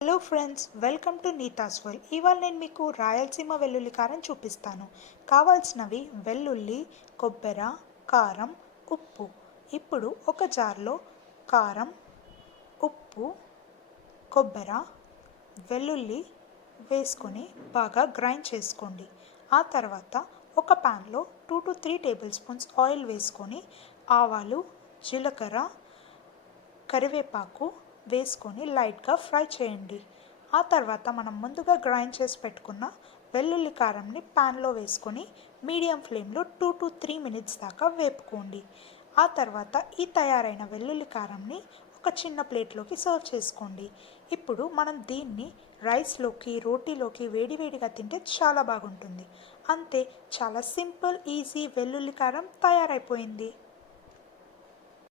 Hello friends, welcome to Neeta's world. ఇవాళ నేను మీకు రాయలసీమ వెల్లుల్లి కారం చూపిస్తాను. కావాల్సినవి వెల్లుల్లి, కొబ్బెర, కారం, ఉప్పు. ఇప్పుడు ఒక జార్లో కారం, ఉప్పు, కొబ్బెర, వెల్లుల్లి వేసుకొని బాగా గ్రైండ్ చేసుకోండి. ఆ తర్వాత ఒక ప్యాన్లో 2 to 3 టేబుల్ స్పూన్స్ ఆయిల్ వేసుకొని ఆవాలు, జీలకర్ర, కరివేపాకు వేసుకొని లైట్గా ఫ్రై చేయండి. ఆ తర్వాత మనం ముందుగా గ్రైండ్ చేసి పెట్టుకున్న వెల్లుల్లి కారంని ప్యాన్లో వేసుకొని మీడియం ఫ్లేమ్లో 2 to 3 మినిట్స్ దాకా వేపుకోండి. ఆ తర్వాత ఈ తయారైన వెల్లుల్లి కారంని ఒక చిన్న ప్లేట్లోకి సర్వ్ చేసుకోండి. ఇప్పుడు మనం దీన్ని రైస్లోకి, రోటీలోకి వేడివేడిగా తింటే చాలా బాగుంటుంది. అంతే, చాలా సింపుల్, ఈజీ వెల్లుల్లి కారం తయారైపోయింది.